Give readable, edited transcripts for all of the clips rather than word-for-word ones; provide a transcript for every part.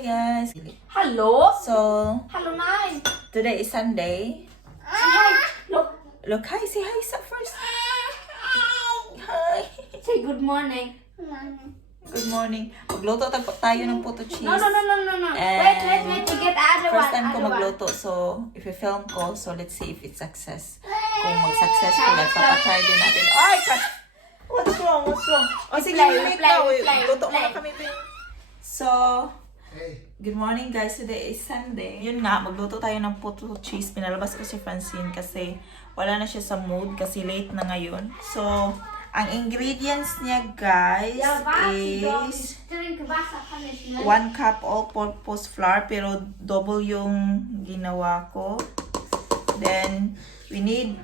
Hi guys. Hello? So Hello, Nai. today is Sunday. Say hi. Look. Look, hi, say hi sa first. Hi. Say good morning. Good morning. Magluto tayo ng puto cheese. No. And Wait. You get the other first one. time ko other one. magluto, so if i-film ko, so let's see if it's success. Kung mag-successful, nagpapatry din natin. Ay, what's wrong? O sige, wait na. Luto muna kami. So, good morning guys. Today is Sunday. Yun nga, magluto tayo ng puto cheese. Pinalabas ko si Francine kasi wala na siya sa mood kasi late na ngayon. So, ang ingredients niya guys is 1 cup all-purpose flour pero double yung ginawa ko. Then, we need,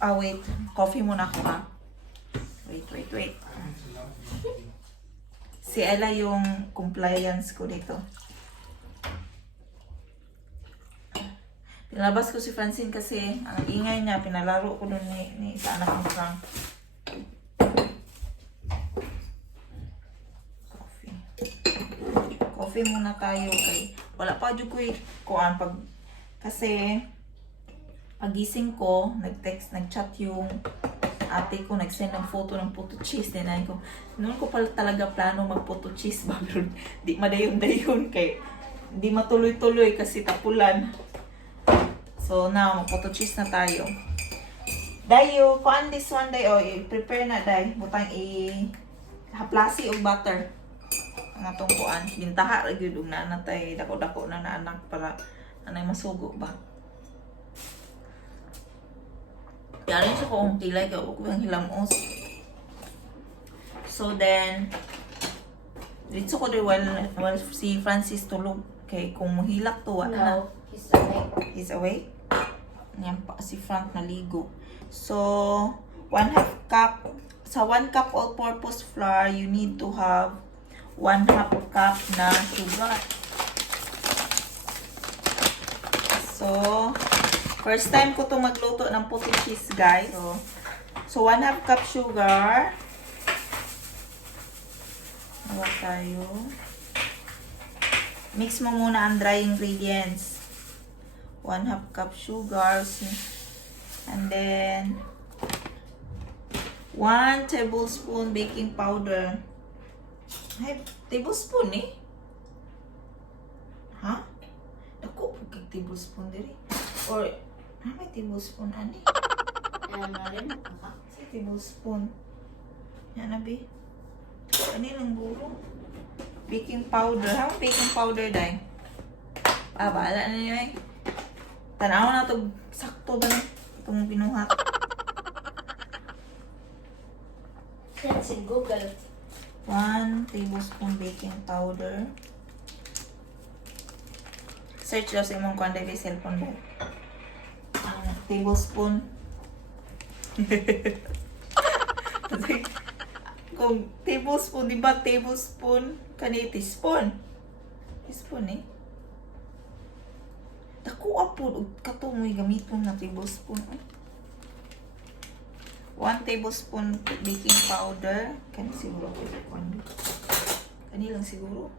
wait, coffee muna ko ha. Wait. Si Ella yung compliance ko dito. Pinalabas ko si Francine kasi ang ingay niya, pinalaro ko dun ni sa anak ng Frank. Coffee muna tayo kay wala pa dyan ko kuan pag kasi pagising ko, nag-chat yung ate ko, nag-send ng photo ng puto cheese. Then ko, noon ko pala talaga plano mag-puto cheese bago di madayon-dayon kay di matuloy-tuloy kasi tapulan. So now, mag-puto cheese na tayo. Dayo, kuan this one day, i-prepare na day. Butang haplasi og butter. Ang atong kuan, bintaha lagi og nanatay dako-dako na anak para anay masugo ba. Yarin siya kung kilay ka huwag yung hilamos. So then, dito ko din while si Francis tulog. Okay, kung mahilak to, wala na. No, he's awake. He's awake? Yan pa, si Frank naligo. So, 1/2 cup. Sa 1 cup all-purpose flour, you need to have 1/2 cup na sugar. So, first time ko to magluto ng puto cheese, guys. So 1/2 cup sugar. Nawa tayo. Mix mo muna ang dry ingredients. 1/2 cup sugar. And then 1 tablespoon baking powder. Ay, tablespoon eh. Ha? Ako, tablespoon diri. Or, may tablespoon, ani? Sa tablespoon. Yan na, be. Ano lang guro? Baking powder. Hamang baking powder, day? Bahala na niyo, eh. Tanaw na ito. Sakto ba na? Itong binuhat. That's in Google. 1 tablespoon baking powder. Search daw sa imong kuan dahil cellphone ba? Tablespoon. Kung tablespoon, di ba tablespoon? Kani teaspoon. Teaspoon eh. Dako apod kato mo'y gamiton na tablespoon. 1 tablespoon baking powder. Kani siguro ko sa kuan. Kani lang siguro.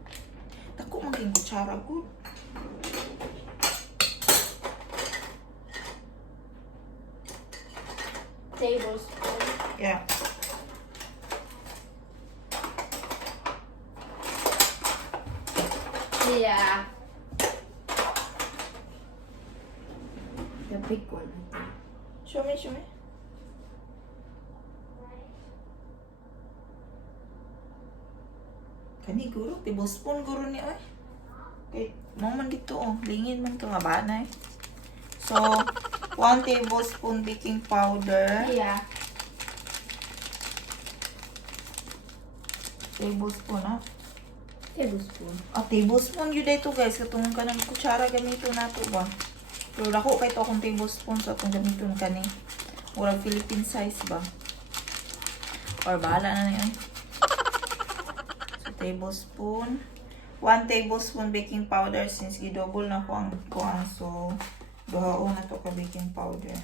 Dako maging kutsara ko. Tablespoon. Yeah. Yeah. The big one. Show me. Kani guro, tablespoon guro ni ay. Okay, mo man dito lingin man ka mabana eh. So, 1 tablespoon baking powder. Yeah. Tablespoon ha. Tablespoon. Tablespoon yun dito guys. Katong ka ng kutsara gamito na to ba? Pero dako kay to akong tablespoon so atong gamiton kani. Murag Philippine size ba? Or bahala na niya. So, tablespoon. 1 tablespoon baking powder since gidouble na ko ang kuan. So, duhaon na to ka baking powder.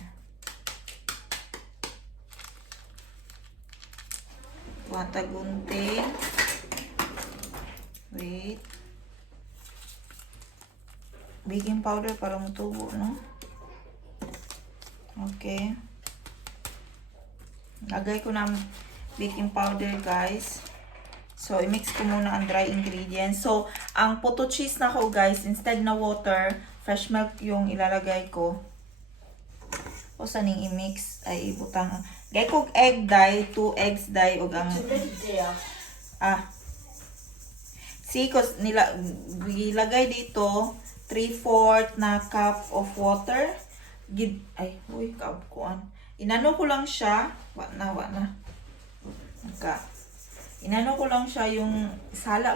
1 tagunting. Wait. baking powder para mutubo, no? Okay. Lagay ko ng baking powder, guys. So, i-mix ko muna ang dry ingredients. So, ang puto cheese na ko, guys, instead na water, fresh milk yung ilalagay ko. O, saning i-mix, ay ibutang. Gay ko egg dye, 2 eggs dye, o ang... Cause ilagay dito, 3/4 na cup of water. Inano ko lang siya. Wala na. Inano ko lang siya yung sala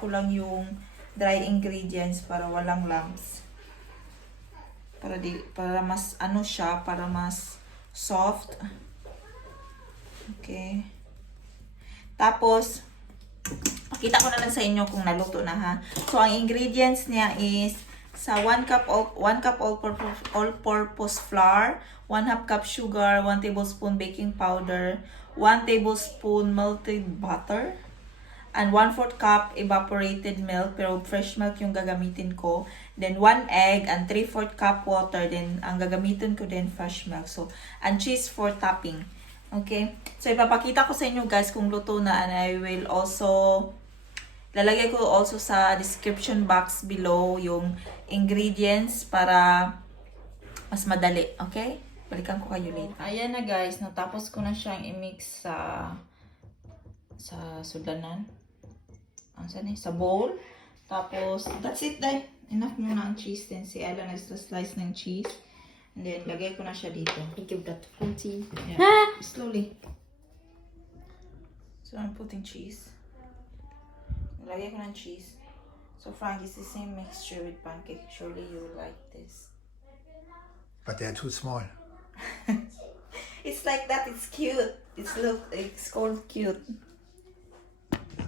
ko lang yung dry ingredients para walang lumps. Para mas ano siya, para mas soft. Okay. Tapos pakita ko na lang sa inyo kung naluto na, ha. So ang ingredients niya is sa 1 cup all-purpose flour, 1/2 cup sugar, 1 tablespoon baking powder, 1 tablespoon melted butter, and 1/4 cup evaporated milk, pero fresh milk yung gagamitin ko. Then 1 egg and 3/4 cup water. Then ang gagamitin ko din fresh milk. So, and cheese for topping. Okay? So, ipapakita ko sa inyo, guys, kung luto na, and I will also lalagay ko also sa description box below yung ingredients para mas madali. Okay? Balikan ko kayo later. Ayan na, guys. Natapos ko na siyang i-mix sa sudanan. Sa bowl. Tapos, that's it, dahil. Enough muna ang cheese. Then, si Ella nag-slice ng cheese. And then, lagay ko na siya dito. I give that fruity. Yeah. Slowly. So, I'm putting cheese. Lagay ko ng cheese. So, Frank, it's the same mixture with pancake. Surely you will like this. But they're too small. It's like that. It's cute. It's called cute.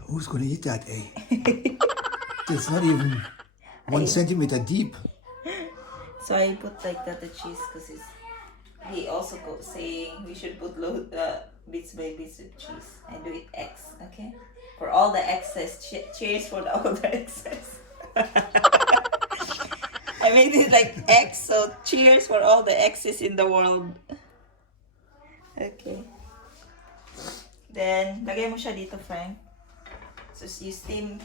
Who's gonna eat that, eh? It's not even 1 centimeter deep. So I put like that the cheese because he also saying we should put bits by bits of cheese. I do it X, okay? For all the excess. Cheers for all the excess. I made it like X, so cheers for all the X's in the world. Okay. Then, lagay mo siya dito, Frank. So, you steam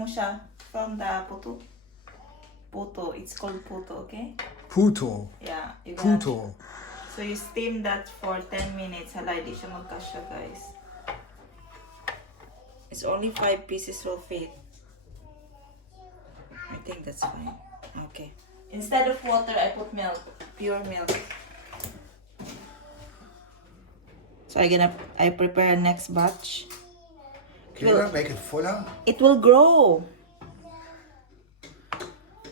mo siya from the puto. Puto. It's called puto, okay? PUTO. Yeah. PUTO. So, you steam that for 10 minutes. Hala, hindi siya magkasya, guys. It's only 5 pieces will fit. I think that's fine. Okay. Instead of water, I put milk. Pure milk. So, I prepare next batch. Can you make it fuller? It will grow.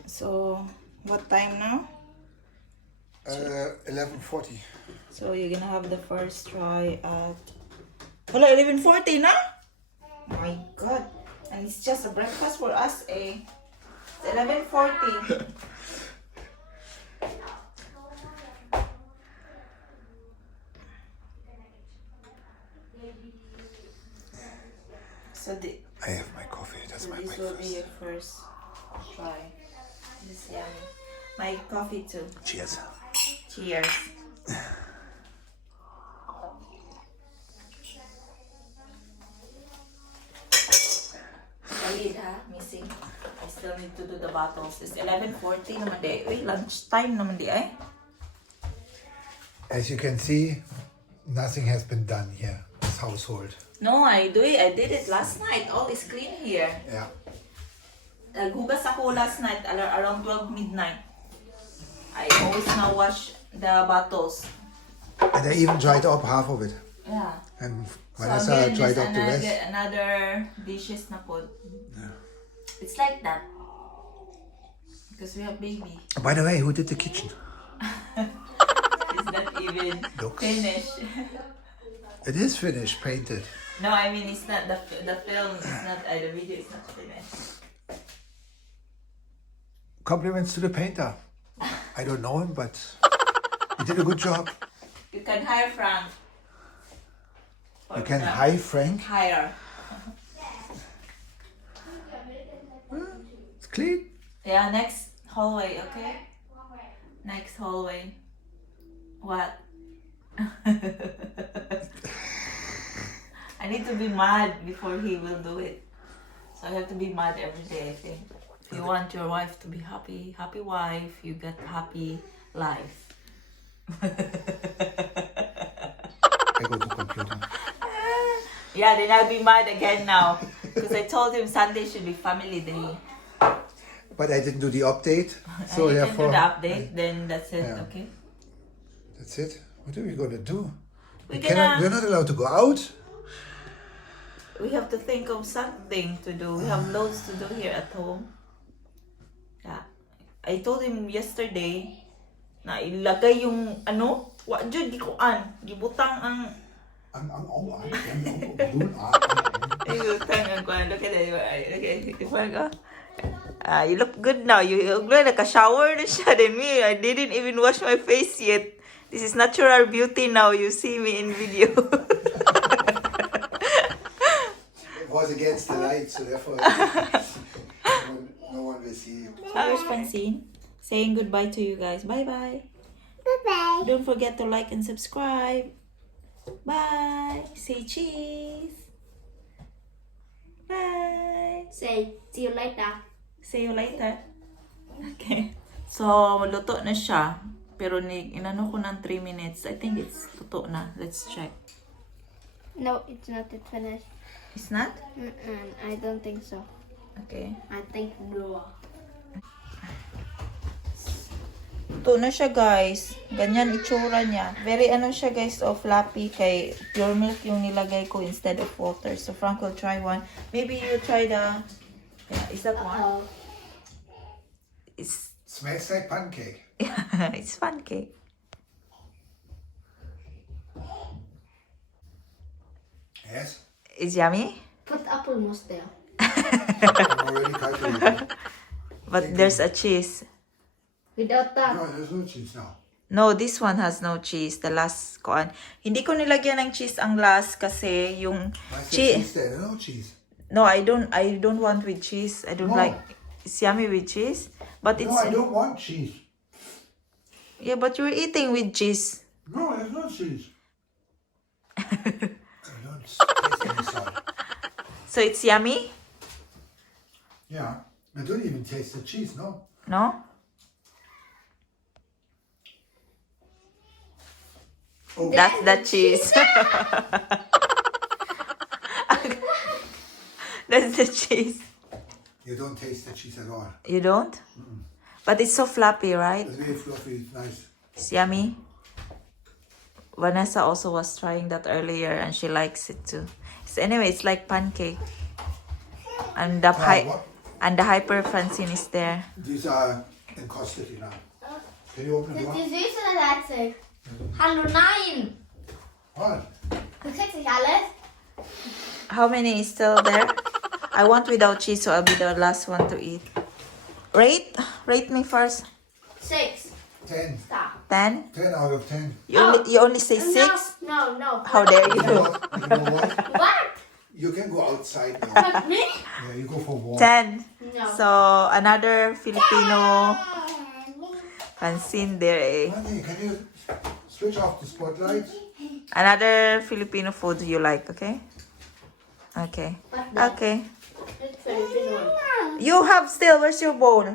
So, what time now? 11:40. So, you're gonna have the first try at... Wala, 11:40 na? My God. And it's just a breakfast for us, eh? It's 11:40. So, I have my coffee. That's my this will be breakfast. your first try. This is yummy. My coffee too. Cheers. Cheers. Solid, ha? Missing. I still need to do the bottles. It's 11:40 naman di. Uy, lunchtime naman di eh. As you can see, nothing has been done here. This household. No, I did it last night. All is clean here. Yeah. Naghugas ako last night around 12 midnight. I always now wash the bottles. And I even dried up half of it. Yeah. And So Vanessa again, dried there's up the rest. another dishes na po. Yeah. It's like that. Because we have baby. By the way, who did the kitchen? It's not even Looks. finished. It is finished, painted. No, I mean it's not the film is not the video is not finished. Compliments to the painter. I don't know him, but he did a good job. You can hire Frank. You can hire Frank. Hire. It's clean. Yeah, next hallway, okay? Next hallway. What? I need to be mad before he will do it. So I have to be mad every day, I think. If you want your wife to be happy, happy wife, you get happy life. I go to computer. Yeah, then I'll be mad again now. Because I told him Sunday should be family day. But I didn't do the update. So And you can therefore, do the update, then that's it, Yeah. okay? that's it. What are we gonna do? We're We're not allowed to go out. We have to think of something to do. We have loads to do here at home. Yeah. I told him yesterday na ilagay yung ano, wa jud di ko an, gibutang ang gibutang ang kuan. Look at that. Okay, go. You look good now. You look like a shower na siya than me. I didn't even wash my face yet. This is natural beauty now. You see me in video. It was against the light, so therefore no one will see you. Here's Francine saying goodbye to you guys. Bye bye. Bye-bye. Don't forget to like and subscribe. Bye. Say cheese. Bye. Say, see you later. See you later. Okay. So, luto na siya. Pero inano ko ng 3 minutes. I think it's luto na. Let's check. No, it's not yet finished. It's not? I don't think so. Okay. I think no. Luto na siya, guys. Ganyan itsura niya. Very ano siya, guys, fluffy. Kay pure milk yung nilagay ko instead of water. So, Frank will try one. Maybe you try the... Yeah, is that one? It's... Smells like pancake. It's fun cake. Yes. It's yummy. Put apple mousse there. I'm already calculating. But there's a cheese. Without that. No, there's no cheese now. No, this one has no cheese. The last koan. Hindi ko nilagyan ng cheese ang last kasi yung I said cheese. cheese there, no cheese. No, I don't want with cheese. I don't No. like it's yummy with cheese. But it's No, I don't want cheese. yeah, but you're eating with cheese. No, there's no cheese. I don't taste any salt. So it's yummy? Yeah, I don't even taste the cheese, no. No? Oh, That's the cheese. That's the cheese. you don't taste the cheese at all. You don't? But it's so fluffy, right? It's very fluffy, it's nice. It's yummy. Vanessa also was trying that earlier and she likes it too. So anyway, it's like pancake. And the What? and the hyper Francine is there. These are in custody now. Can you open the door? Die Süße sagt sich. Hallo, nein. What? Du kriegst nicht alles. How many is still there? I want without cheese, so I'll be the last one to eat. Rate me first. 6. 10. Stop. 10. 10 out of 10. You only say 6. No. How dare You you? know what? What? You can go outside now. What, me? Yeah, you go for walk. 10. No. So another Filipino Francine there. Eh? Honey, can you switch off the spotlight? Another Filipino food you like, okay? Okay. What's that? Okay. It's Filipino. You have still, where's your bowl?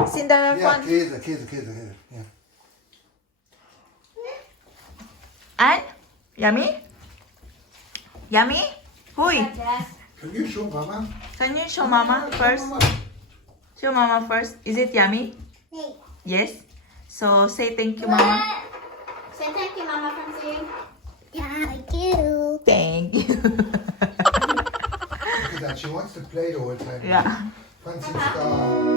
It's in the Yeah, one. Käse. Yeah. And? Yummy? Yummy? Huy! Yes. Can you show Mama? Can you show Mama first? Show Mama first. Is it yummy? Yes. So say thank you, Mama. Say thank you, Mama Francine. Thank you. Thank you. Look at that. She wants to play the whole time. Yeah. Francine's